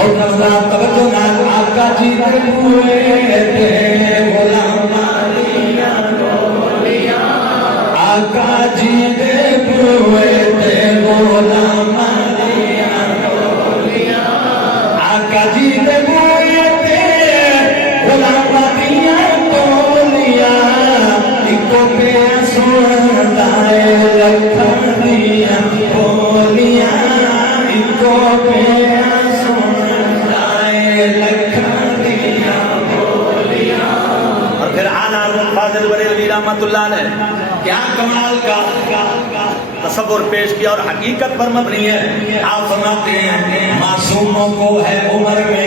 توجہ نال آقا جی دے بوئے تے غلاما دیاں ٹولیاں آقا جی دے بوئے تے غلاما دیاں ٹولیاں آقا جی دے بوئے تے غلاما دیاں ٹولیاں اکو پہ سندا اے لکھاں دیاں ٹولیاں اکو پہ فاضل بریلوی رحمت اللہ علیہ کیا کمال کا تصور پیش کیا اور حقیقت پر مبنی ہے. آپ فرماتے ہیں معصوموں کو ہے عمر میں